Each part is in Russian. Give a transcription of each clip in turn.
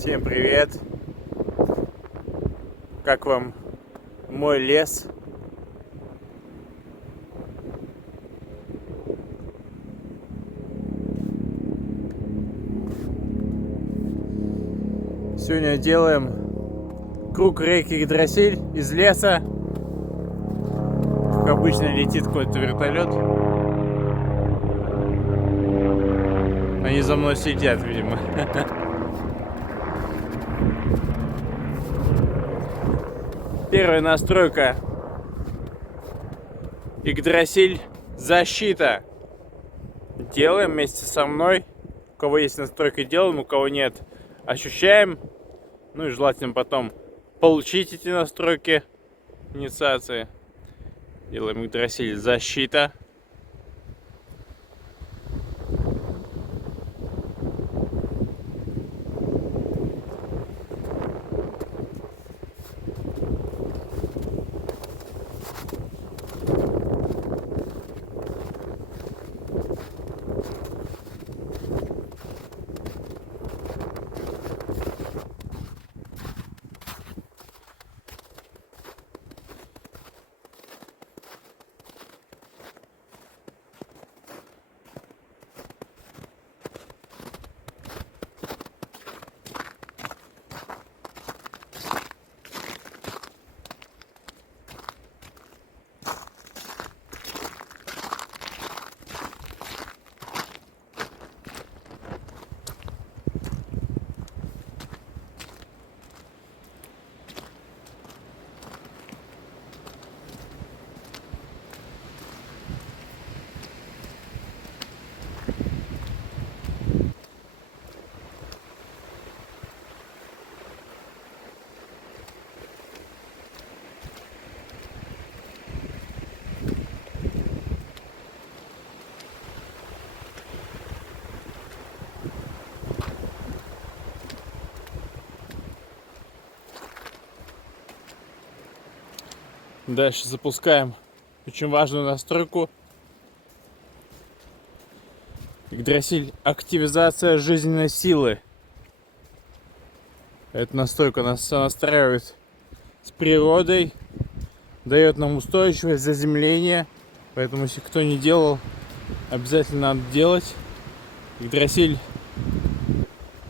Всем привет! Как вам мой лес? Сегодня делаем круг реки Игдрасиль из леса. Как обычно летит какой-то вертолет. Они за мной следят, видимо. Первая настройка. Игдрасиль защита. Делаем вместе со мной. У кого есть настройка, делаем, у кого нет, ощущаем. Ну и желательно потом получить эти настройки инициации. Делаем Игдрасиль защита. Дальше запускаем очень важную настройку. Игдрасиль активизация жизненной силы. Эта настройка нас настраивает с природой, дает нам устойчивость, заземление. Поэтому, если кто не делал, обязательно надо делать. Игдрасиль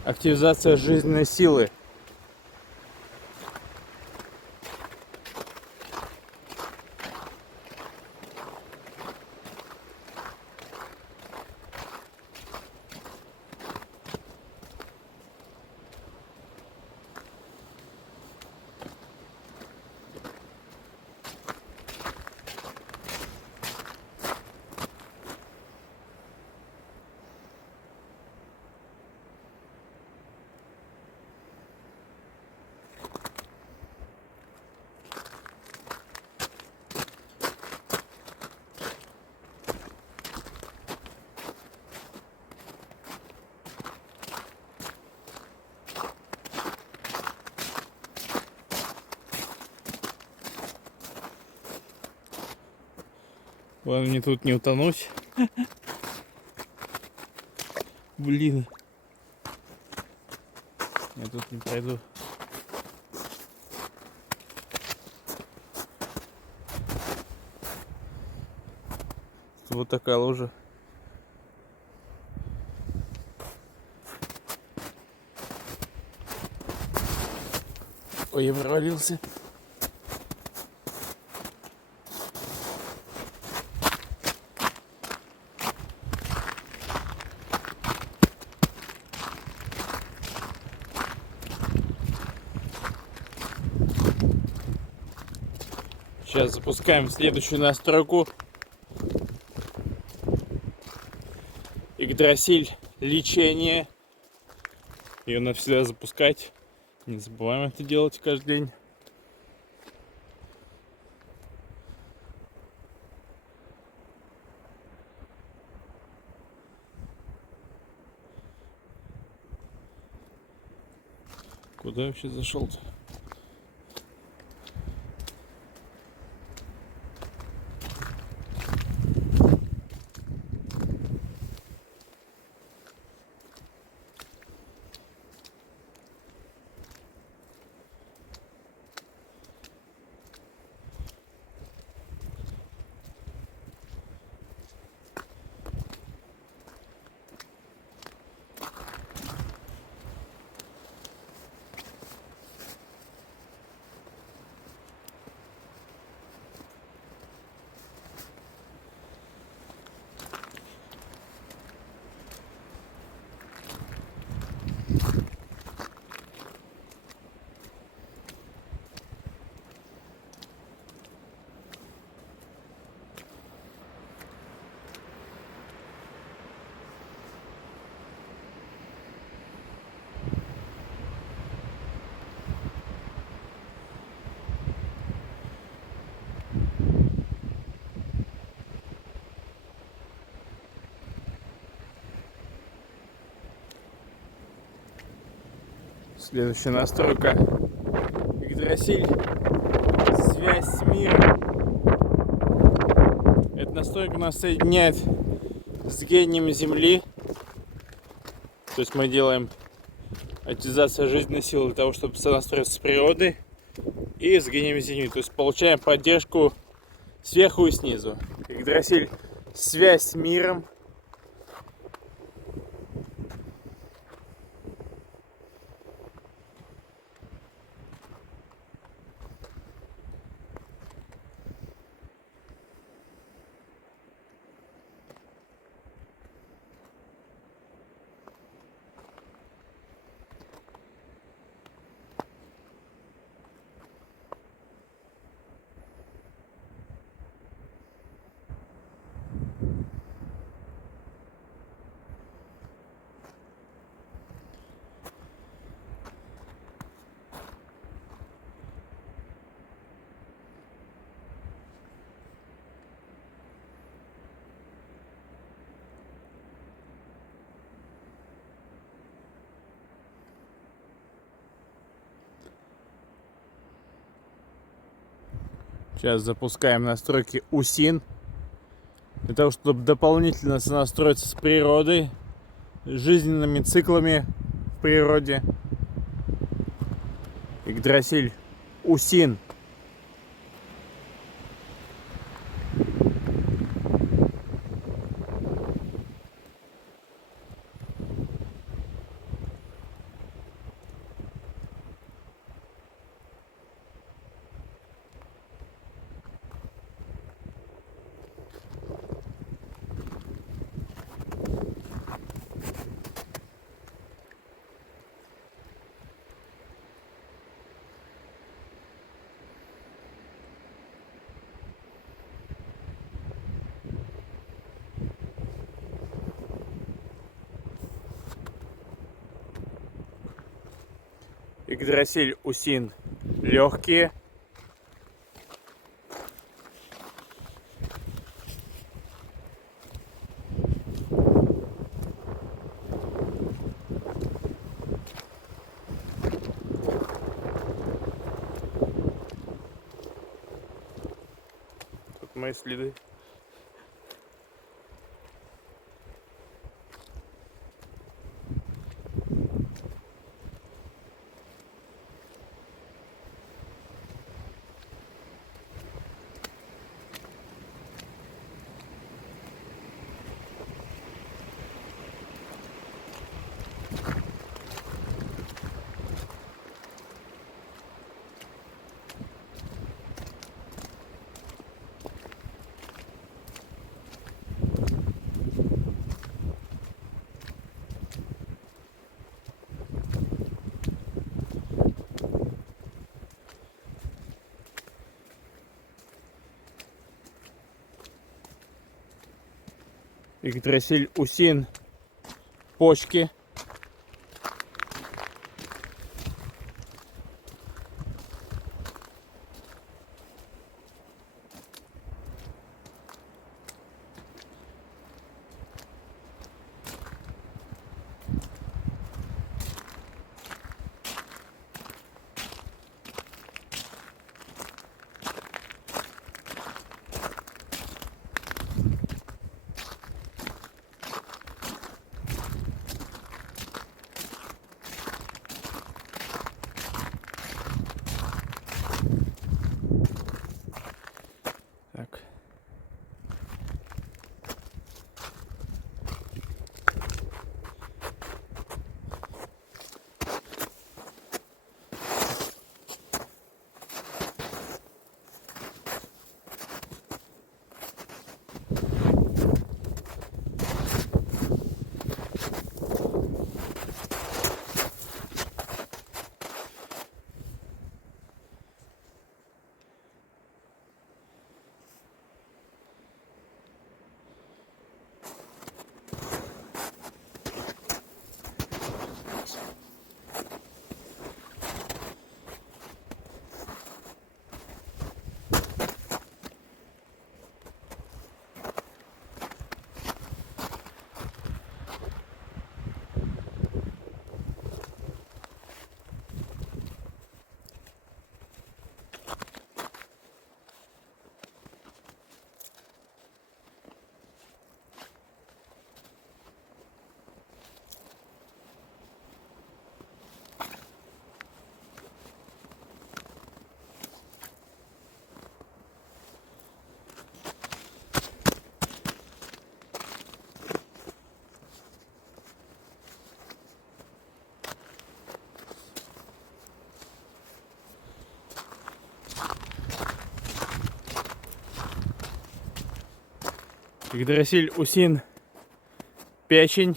активизация жизненной силы. Ладно, мне тут не утонуть. Блин. Я тут не пройду. Тут вот такая лужа. Ой, я провалился. Сейчас запускаем следующую настройку. Игдрасиль лечение. Ее надо всегда запускать. Не забываем это делать каждый день. Куда я вообще зашел-то? Следующая настройка. Yggdrasil. Связь с миром. Эта настройка нас соединяет с гением Земли. То есть мы делаем активизацию жизненной силы для того, чтобы сонастроиться с природой и с гением Земли. То есть получаем поддержку сверху и снизу. Yggdrasil. Связь с миром. Сейчас запускаем настройки УСИН. Для того, чтобы дополнительно сонастроиться с природой, жизненными циклами в природе. Yggdrasil. УСИН. Yggdrasil УСИН. Легкие. Тут мои следы. Yggdrasil УСИН. Почки. Игдрасиль, Усин, печень.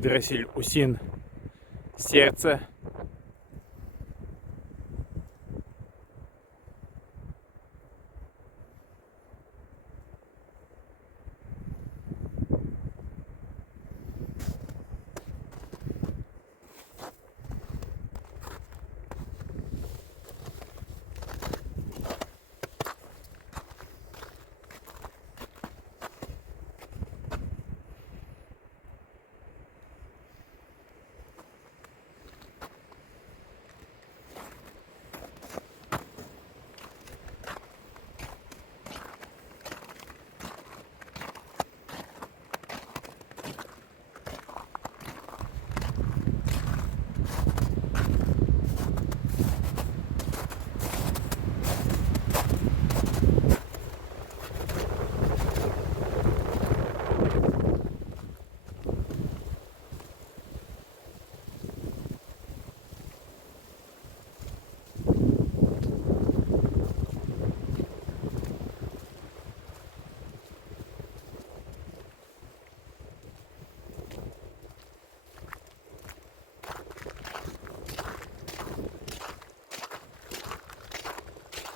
Игдрасиль, Усин, сердце.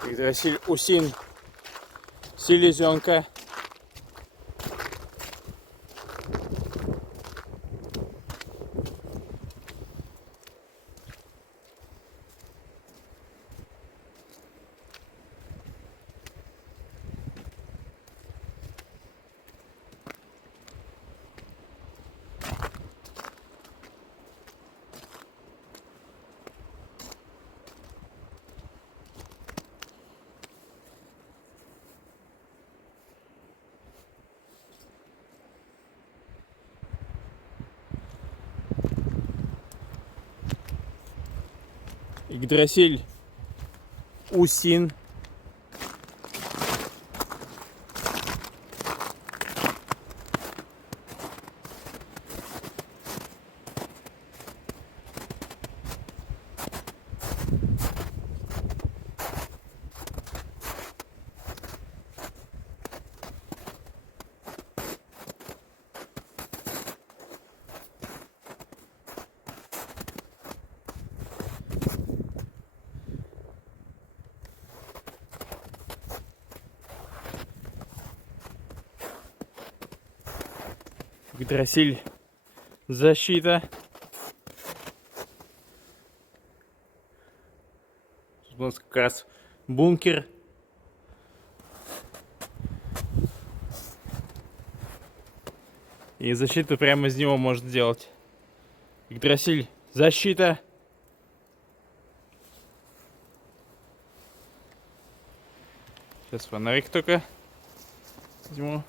Игдрасиль, Усин, селезенка. Игдрасиль, Усин. Игдрасиль, защита. Тут у нас как раз бункер. И защиту прямо из него может сделать. Игдрасиль, защита. Сейчас фонарик только возьму.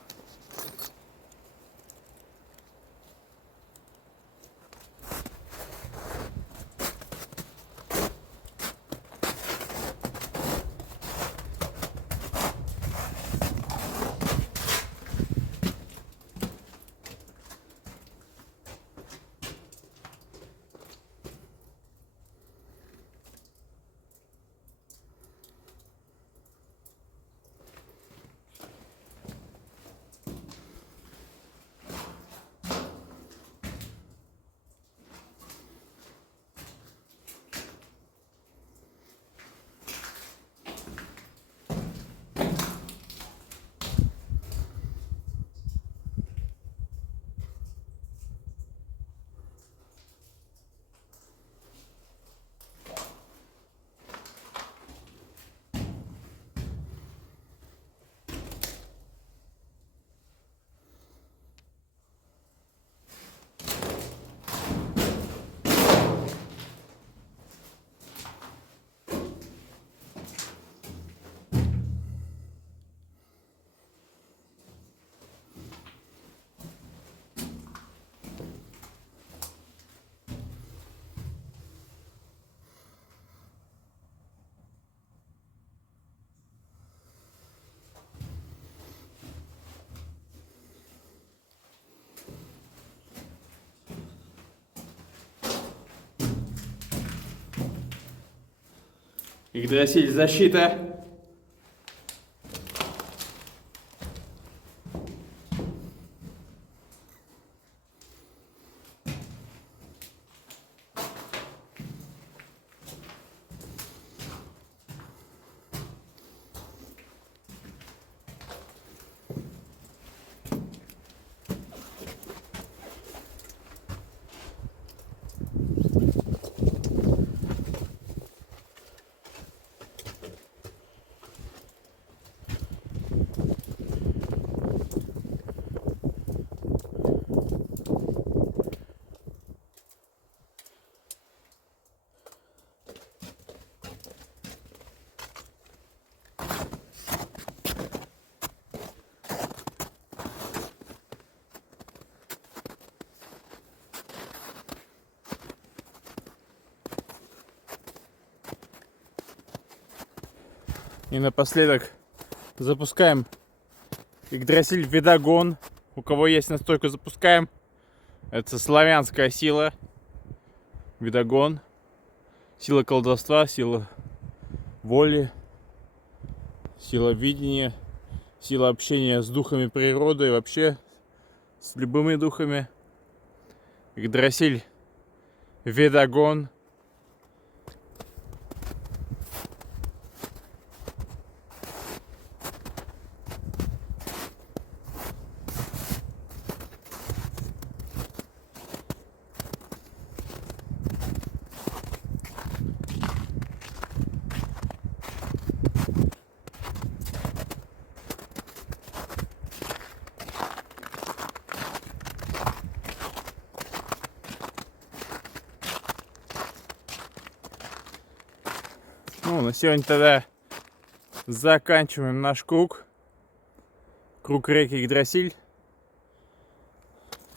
Yggdrasil защита. И напоследок запускаем Yggdrasil Видагон. У кого есть настройка, запускаем. Это славянская сила. Видагон. Сила колдовства, сила воли, сила видения, сила общения с духами природы и вообще с любыми духами. Yggdrasil Видагон. Ну, на сегодня тогда заканчиваем наш круг. Круг реки Yggdrasil.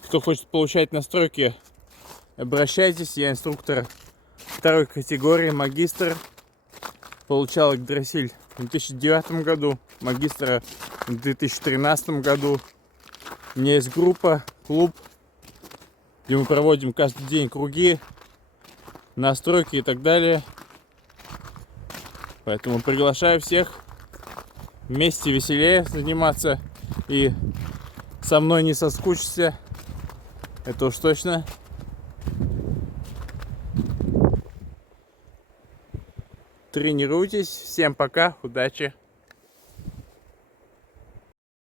Кто хочет получать настройки, обращайтесь. Я инструктор второй категории, магистр. Получал Yggdrasil в 2009 году, магистра в 2013 году. У меня есть группа, клуб, где мы проводим каждый день круги, настройки и так далее. Поэтому приглашаю всех вместе веселее заниматься. И со мной не соскучишься. Это уж точно. Тренируйтесь. Всем пока. Удачи.